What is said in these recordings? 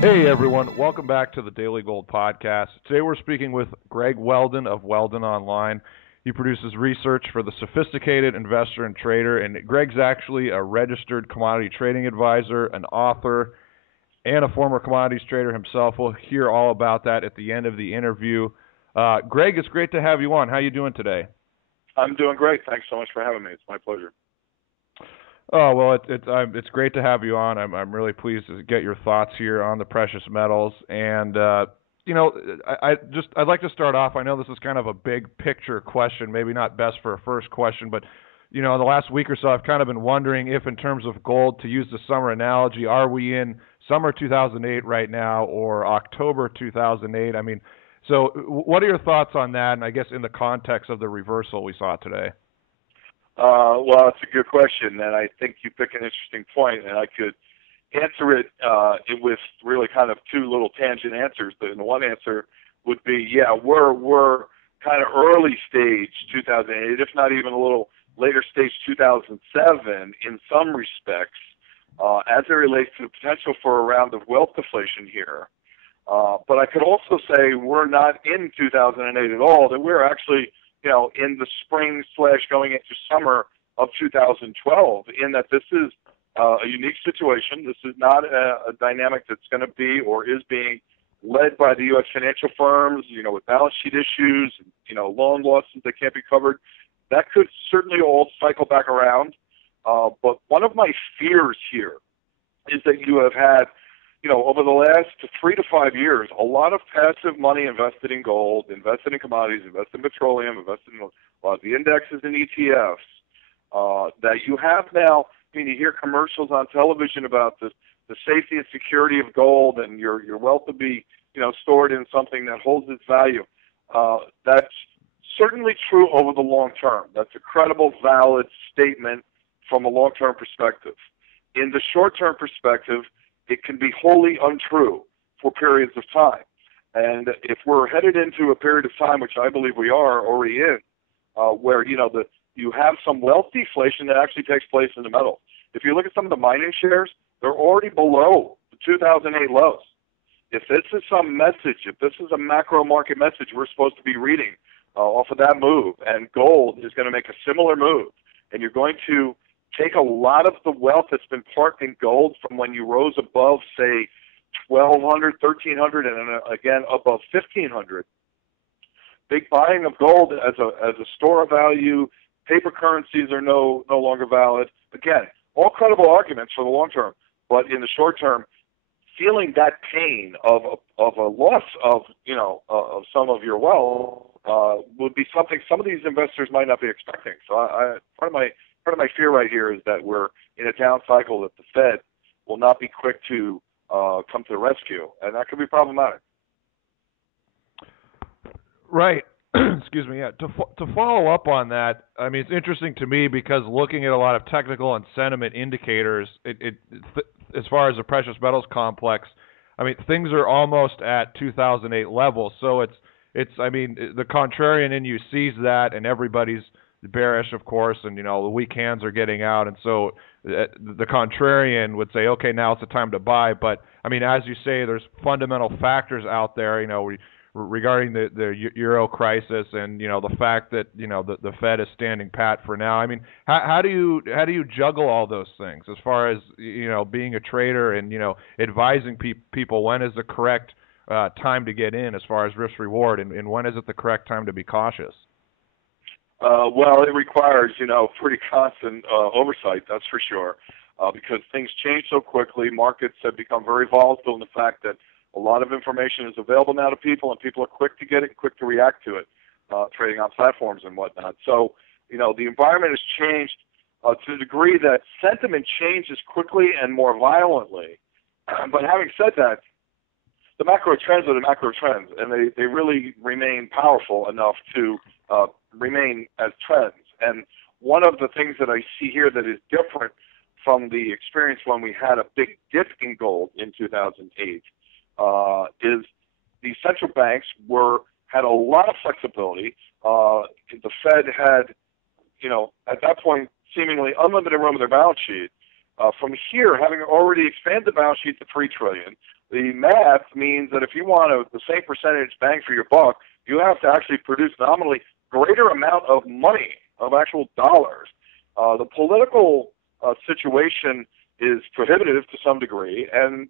Hey everyone, welcome back to the Daily Gold Podcast. Today we're speaking with Greg Weldon of Weldon Online. He produces research for the sophisticated investor and trader, and Greg's actually a registered commodity trading advisor, an author, and a former commodities trader himself. We'll hear all about that at the end of the interview. Greg, it's great to have you on. How are you doing today? I'm doing great. Thanks so much for having me. It's my pleasure. Oh well, it's great to have you on. I'm really pleased to get your thoughts here on the precious metals. And I'd like to start off. I know this is kind of a big picture question, maybe not best for a first question, but in the last week or so, I've kind of been wondering if, in terms of gold, to use the summer analogy, are we in summer 2008 right now or October 2008? I mean, so what are your thoughts on that? And I guess in the context of the reversal we saw today. Well, it's a good question, and I think you pick an interesting point, and I could answer it with really kind of two little tangent answers. The one answer would be, yeah, we're kind of early stage 2008, if not even a little later stage 2007 in some respects, as it relates to the potential for a round of wealth deflation here. But I could also say we're not in 2008 at all, that we're actually in the spring / going into summer of 2012, in that this is a unique situation. This is not a dynamic that's going to be or is being led by the U.S. financial firms, with balance sheet issues, loan losses that can't be covered. That could certainly all cycle back around. But one of my fears here is that you have had, over the last 3 to 5 years, a lot of passive money invested in gold, invested in commodities, invested in petroleum, invested in a lot of the indexes and ETFs, that you have now. I mean, you hear commercials on television about the safety and security of gold and your wealth to be, stored in something that holds its value. That's certainly true over the long term. That's a credible, valid statement from a long-term perspective. In the short-term perspective, it can be wholly untrue for periods of time. And if we're headed into a period of time, which I believe we are already in, where, you have some wealth deflation that actually takes place in the metals. If you look at some of the mining shares, they're already below the 2008 lows. If this is some message, if this is a macro market message we're supposed to be reading off of that move, and gold is going to make a similar move, and you're going to take a lot of the wealth that's been parked in gold from when you rose above, say, 1,200, 1,300, and then again above 1,500. Big buying of gold as a store of value. Paper currencies are no longer valid. Again, all credible arguments for the long term, but in the short term, feeling that pain of a loss of of some of your wealth would be something some of these investors might not be expecting. So part of my fear right here is that we're in a down cycle, that the Fed will not be quick to come to the rescue, and that could be problematic. Right. Excuse me. Yeah. To follow up on that, I mean, it's interesting to me because looking at a lot of technical and sentiment indicators, as far as the precious metals complex, I mean, things are almost at 2008 levels. So I mean, the contrarian in you sees that, and everybody's bearish, of course, and the weak hands are getting out, and so the contrarian would say, okay, now it's the time to buy. But I mean, as you say, there's fundamental factors out there, regarding the euro crisis, and the fact that the Fed is standing pat for now. I mean, how do you juggle all those things as far as being a trader and advising people when is the correct time to get in as far as risk reward, and when is it the correct time to be cautious? Well, it requires, pretty constant oversight, that's for sure, because things change so quickly. Markets have become very volatile in the fact that a lot of information is available now to people, and people are quick to get it and quick to react to it, trading on platforms and whatnot. So, the environment has changed to the degree that sentiment changes quickly and more violently. But having said that, the macro trends are the macro trends, and they really remain powerful enough to remain as trends. And one of the things that I see here that is different from the experience when we had a big dip in gold in 2008 is the central banks had a lot of flexibility. The Fed had, at that point, seemingly unlimited room in their balance sheet From here, having already expanded the balance sheet to $3 trillion, the math means that if you want the same percentage bang for your buck, you have to actually produce nominally greater amount of money, of actual dollars. The political situation is prohibitive to some degree, and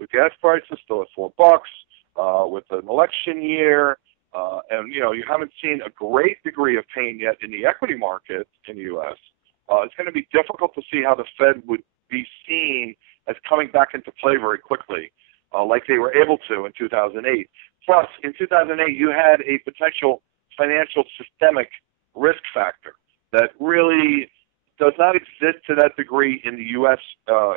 with gas prices still at $4, with an election year, and you haven't seen a great degree of pain yet in the equity market in the U.S. It's going to be difficult to see how the Fed would be seen as coming back into play very quickly, like they were able to in 2008. Plus, in 2008, you had a potential financial systemic risk factor that really does not exist to that degree in the U.S.,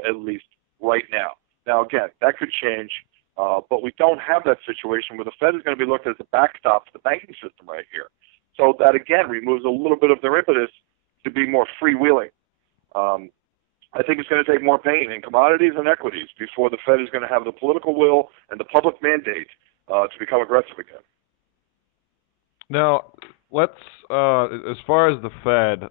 at least right now. Now, again, that could change, but we don't have that situation where the Fed is going to be looked at as a backstop to the banking system right here. So that, again, removes a little bit of their impetus to be more freewheeling. I think it's going to take more pain in commodities and equities before the Fed is going to have the political will and the public mandate to become aggressive again. Now, let's as far as the Fed,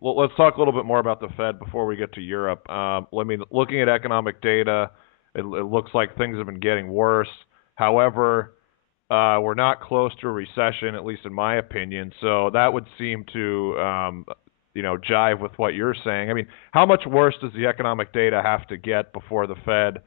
let's talk a little bit more about the Fed before we get to Europe. Looking at economic data, it looks like things have been getting worse. However, we're not close to a recession, at least in my opinion. So that would seem to jive with what you're saying. I mean, how much worse does the economic data have to get before the Fed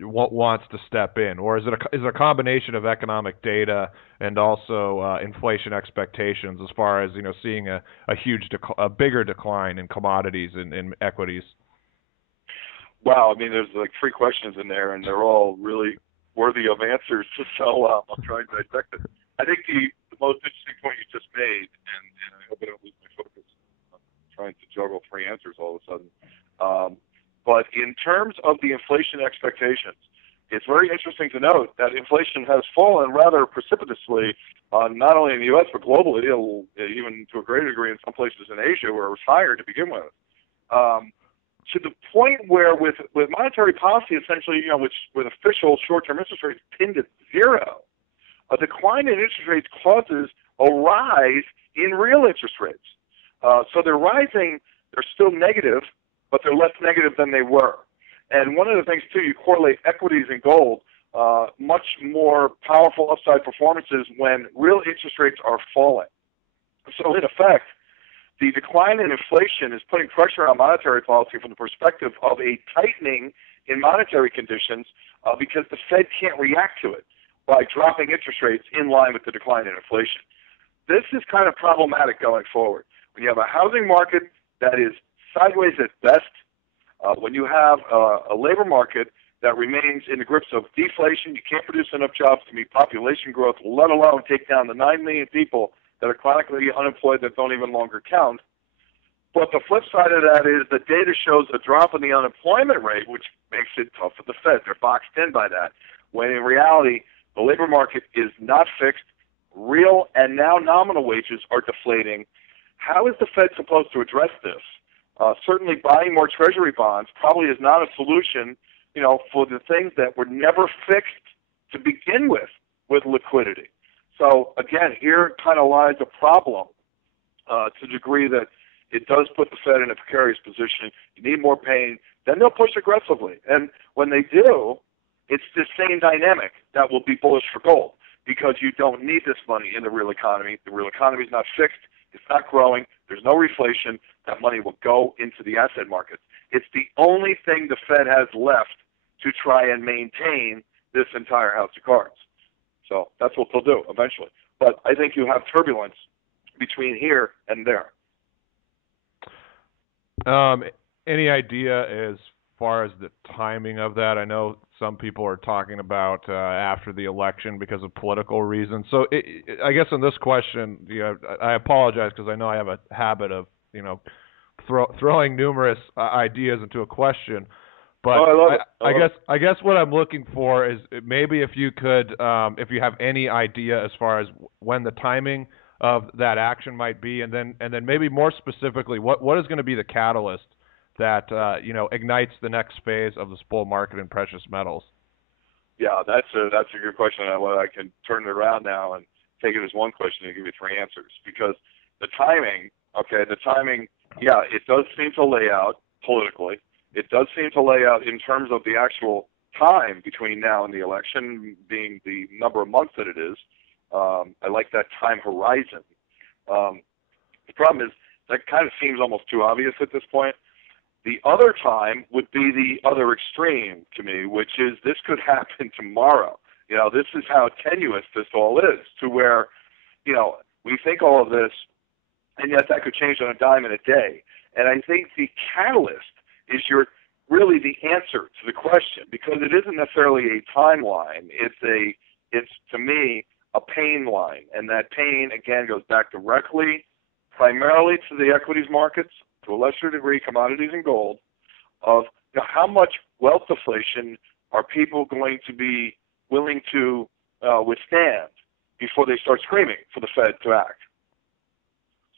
wants to step in, or is it a combination of economic data and also inflation expectations as far as seeing a bigger decline in commodities and in equities? Wow, I mean, there's like 3 questions in there, and they're all really worthy of answers. So I'll try and dissect it. I think the most interesting point you just made, and I hope I don't lose my focus on trying to juggle 3 answers all of a sudden. But in terms of the inflation expectations, it's very interesting to note that inflation has fallen rather precipitously, not only in the U.S. but globally, even to a greater degree in some places in Asia where it was higher to begin with. To the point where with monetary policy essentially, with official short-term interest rates pinned at 0, a decline in interest rates causes a rise in real interest rates. So they're rising, they're still negative, but they're less negative than they were. And one of the things, too, you correlate equities and gold, much more powerful upside performances when real interest rates are falling. So in effect, the decline in inflation is putting pressure on monetary policy from the perspective of a tightening in monetary conditions because the Fed can't react to it by dropping interest rates in line with the decline in inflation. This is kind of problematic going forward. When you have a housing market that is sideways at best, when you have a labor market that remains in the grips of deflation, you can't produce enough jobs to meet population growth, let alone take down the 9 million people that are chronically unemployed that don't even longer count. But the flip side of that is the data shows a drop in the unemployment rate, which makes it tough for the Fed. They're boxed in by that, when in reality, the labor market is not fixed. Real and now nominal wages are deflating. How is the Fed supposed to address this? Certainly buying more treasury bonds probably is not a solution, for the things that were never fixed to begin with liquidity. So again, here kind of lies a problem to the degree that it does put the Fed in a precarious position. You need more pain, then they'll push aggressively. And when they do, it's the same dynamic that will be bullish for gold because you don't need this money in the real economy. The real economy is not fixed. It's not growing. There's no reflation. That money will go into the asset market. It's the only thing the Fed has left to try and maintain this entire house of cards. So that's what they'll do eventually. But I think you have turbulence between here and there. Any idea as far as the timing of that? I know some people are talking about after the election because of political reasons. So I guess in this question, I apologize because I know I have a habit of throwing numerous ideas into a question. But I love it. I guess what I'm looking for is maybe if you could, if you have any idea as far as when the timing of that action might be, and then maybe more specifically, what is going to be the catalyst that ignites the next phase of this bull market in precious metals? Yeah, that's a good question. I can turn it around now and take it as one question and give you 3 answers because the timing Yeah, it does seem to lay out politically. It does seem to lay out in terms of the actual time between now and the election being the number of months that it is. I like that time horizon. Um, the problem is that kind of seems almost too obvious at this point. The other time would be the other extreme to me, which is this could happen tomorrow. This is how tenuous this all is, to where, we think all of this, and yet that could change on a dime in a day. And I think the catalyst is really the answer to the question, because it isn't necessarily a timeline. It's to me a pain line, and that pain again goes back directly, primarily to the equities markets, to a lesser degree commodities and gold, of how much wealth deflation are people going to be willing to withstand before they start screaming for the Fed to act.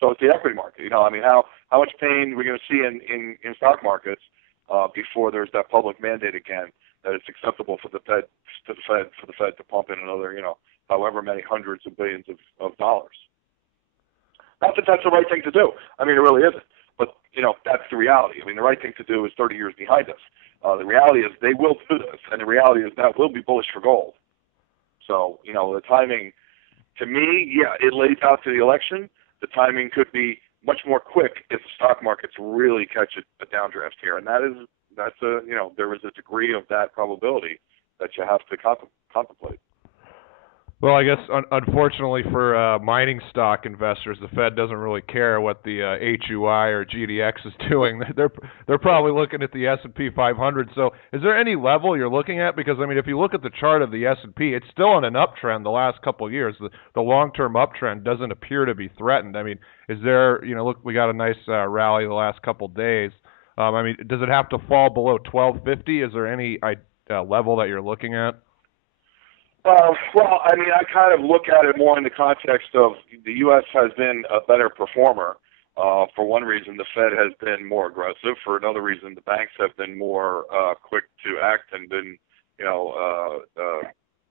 So it's the equity market. How much pain we're going to see in stock markets before there's that public mandate again that it's acceptable for the Fed to pump in another, however many hundreds of billions of dollars. Not that that's the right thing to do. It really isn't. But, that's the reality. The right thing to do is 30 years behind us. The reality is they will do this, and the reality is that will be bullish for gold. So, the timing, to me, yeah, it lays out to the election. The timing could be much more quick if the stock markets really catch a downdraft here. And there is a degree of that probability that you have to contemplate. Well, I guess unfortunately for mining stock investors, the Fed doesn't really care what the HUI or GDX is doing. They're probably looking at the S&P 500. So, is there any level you're looking at? Because if you look at the chart of the S&P, it's still on an uptrend the last couple of years. The long-term uptrend doesn't appear to be threatened. Is there? Look, we got a nice rally the last couple of days. Does it have to fall below 1250? Is there any level that you're looking at? I kind of look at it more in the context of the U.S. has been a better performer. For one reason, the Fed has been more aggressive. For another reason, the banks have been more quick to act and been,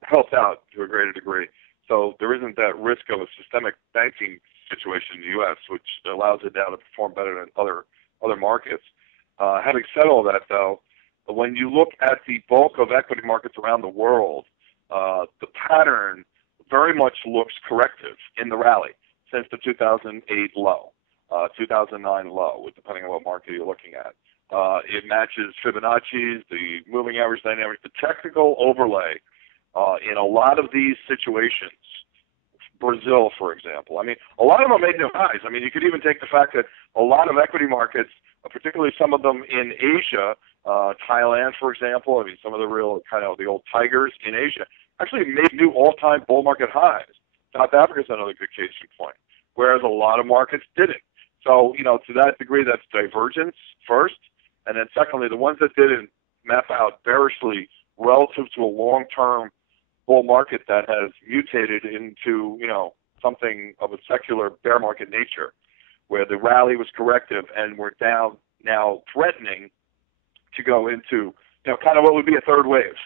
helped out to a greater degree. So there isn't that risk of a systemic banking situation in the U.S., which allows it now to perform better than other markets. Having said all that, though, when you look at the bulk of equity markets around the world, the pattern very much looks corrective in the rally since the 2008 low, 2009 low, depending on what market you're looking at. It matches Fibonacci's, the moving average dynamics, the technical overlay in a lot of these situations. Brazil, for example. A lot of them made new highs. You could even take the fact that a lot of equity markets, particularly some of them in Asia, Thailand, for example, some of the real kind of the old tigers in Asia, actually made new all-time bull market highs. South Africa's another good case in point, whereas a lot of markets didn't. So, to that degree, that's divergence first. And then secondly, the ones that didn't map out bearishly relative to a long-term bull market that has mutated into, something of a secular bear market nature, where the rally was corrective and we're down now threatening to go into, kind of what would be a third wave.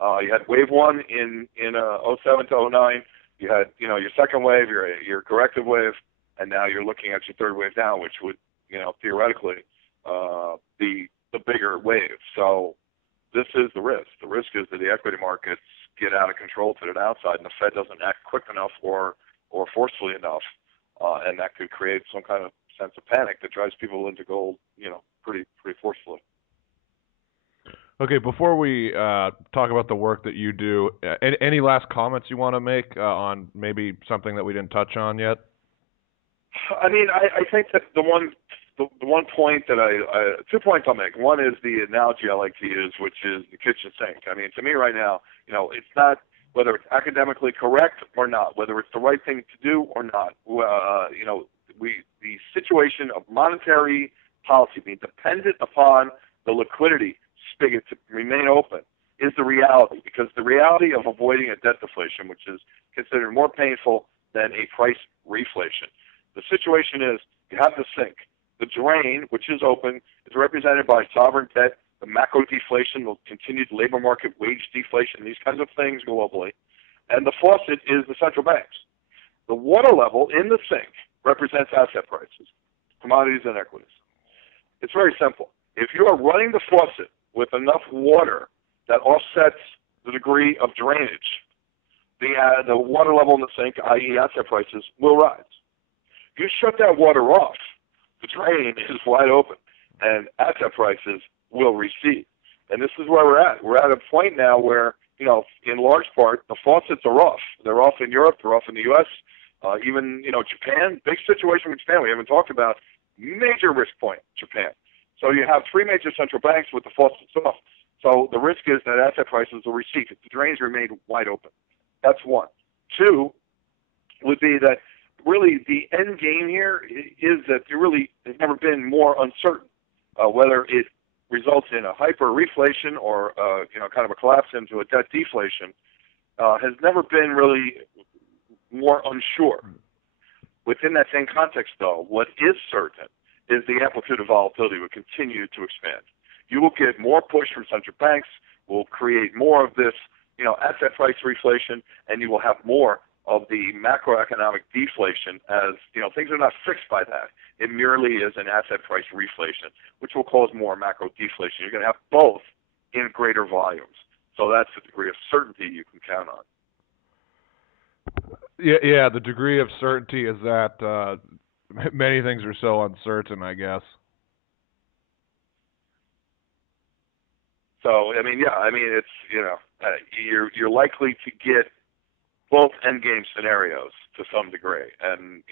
You had wave one in 07 to 09. You had, your second wave, your corrective wave, and now you're looking at your third wave down, which would, theoretically, be the bigger wave. So this is the risk. The risk is that the equity markets get out of control to the downside, and the Fed doesn't act quick enough or forcefully enough, and that could create some kind of sense of panic that drives people into gold, pretty forcefully. Okay, before we talk about the work that you do, any last comments you want to make on maybe something that we didn't touch on yet? I think that the one point that 2 points I'll make. One is the analogy I like to use, which is the kitchen sink. To me right now, it's not whether it's academically correct or not, whether it's the right thing to do or not. The situation of monetary policy being dependent upon the liquidity spigot to remain open is the reality, because the reality of avoiding a debt deflation, which is considered more painful than a price reflation. The situation is you have the sink. The drain, which is open, is represented by sovereign debt, the macro deflation, the continued labor market wage deflation, these kinds of things globally. And the faucet is the central banks. The water level in the sink represents asset prices, commodities and equities. It's very simple. If you are running the faucet with enough water that offsets the degree of drainage, the water level in the sink, i.e. asset prices, will rise. If you shut that water off, the drain is wide open, and asset prices will recede. And this is where we're at. We're at a point now where, in large part, the faucets are off. They're off in Europe. They're off in the U.S. Even, Japan, big situation with Japan. We haven't talked about major risk point, Japan. So you have three major central banks with the faucets off. So the risk is that asset prices will recede if the drains remain wide open. That's one. Two would be that really the end game here is that there really has never been more uncertain whether it results in a hyper-reflation or kind of a collapse into a debt deflation has never been really more unsure. Within that same context, though, what is certain is the amplitude of volatility will continue to expand. You will get more push from central banks, will create more of this, asset price reflation, and you will have more of the macroeconomic deflation as, things are not fixed by that. It merely is an asset price reflation, which will cause more macro deflation. You're going to have both in greater volumes. So that's the degree of certainty you can count on. Yeah, the degree of certainty is that many things are so uncertain, I guess. So, it's, you're likely to get both endgame scenarios to some degree. And,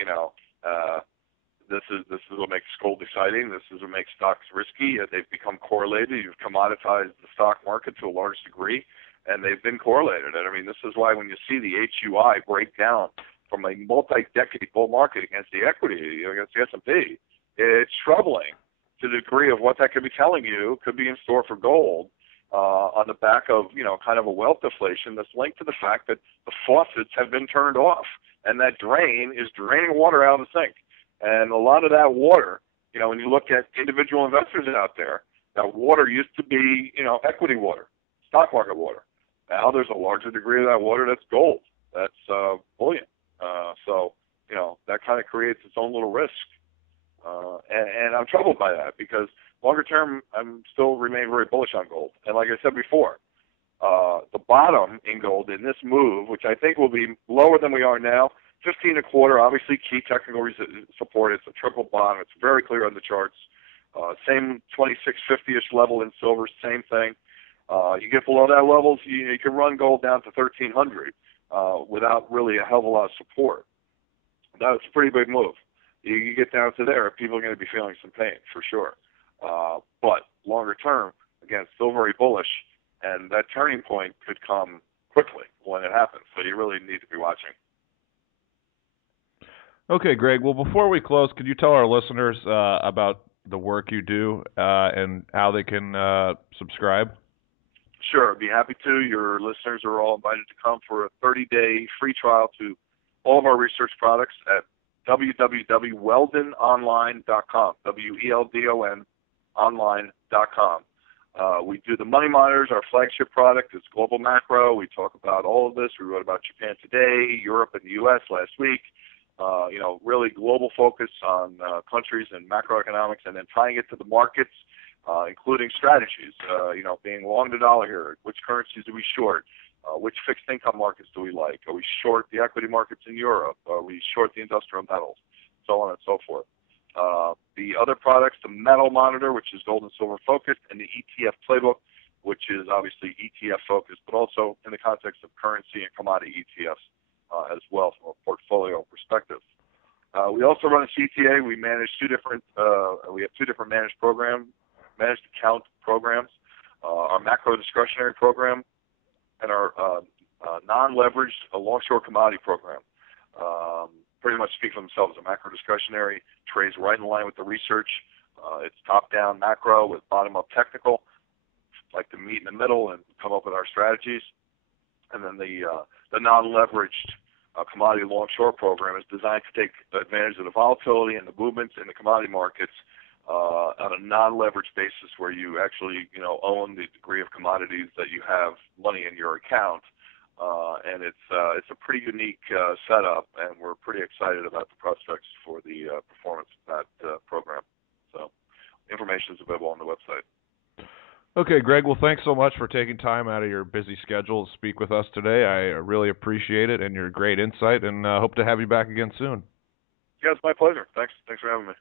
this is what makes gold exciting. This is what makes stocks risky. They've become correlated. You've commoditized the stock market to a large degree, and they've been correlated. And, this is why when you see the HUI break down from a multi-decade bull market against the equity, against the S&P, it's troubling to the degree of what that could be telling you could be in store for gold. On the back of, kind of a wealth deflation that's linked to the fact that the faucets have been turned off and that drain is draining water out of the sink. And a lot of that water, when you look at individual investors out there, that water used to be, equity water, stock market water. Now there's a larger degree of that water that's gold, that's bullion. So, that kind of creates its own little risk. And I'm troubled by that because longer term, I'm still remain very bullish on gold. And like I said before, the bottom in gold in this move, which I think will be lower than we are now, 15 a quarter, obviously key technical support. It's a triple bottom. It's very clear on the charts. Same 2650-ish level in silver, same thing. You get below that levels, you can run gold down to 1300 without really a hell of a lot of support. That's a pretty big move. You get down to there, people are going to be feeling some pain for sure. But longer term, again, still very bullish, and that turning point could come quickly when it happens. So you really need to be watching. Okay, Greg. Well, before we close, could you tell our listeners about the work you do and how they can subscribe? Sure, I'd be happy to. Your listeners are all invited to come for a 30-day free trial to all of our research products at www.weldononline.com, WELDON online.com. We do the money monitors, our flagship product. It's global macro. We talk about all of this. We wrote about Japan today, Europe and the U.S. last week. Really global focus on countries and macroeconomics, and then tying it to the markets, including strategies. Being long the dollar here. Which currencies do we short? Which fixed income markets do we like? Are we short the equity markets in Europe? Are we short the industrial metals? So on and so forth. The other products, the metal monitor, which is gold and silver focused, and the ETF playbook, which is obviously ETF focused, but also in the context of currency and commodity ETFs as well from a portfolio perspective. We also run a CTA. We manage we have two different managed account programs, our macro discretionary program and our non-leveraged long-short commodity program. Pretty much speak for themselves. A macro discretionary trades right in line with the research. It's top-down macro with bottom-up technical. Like to meet in the middle and come up with our strategies. And then the non-leveraged commodity long-short program is designed to take advantage of the volatility and the movements in the commodity markets on a non-leveraged basis, where you actually own the degree of commodities that you have money in your account. And it's a pretty unique setup, and we're pretty excited about the prospects for the performance of that program. So information is available on the website. Okay, Greg. Well, thanks so much for taking time out of your busy schedule to speak with us today. I really appreciate it and your great insight, and hope to have you back again soon. Yeah, it's my pleasure. Thanks for having me.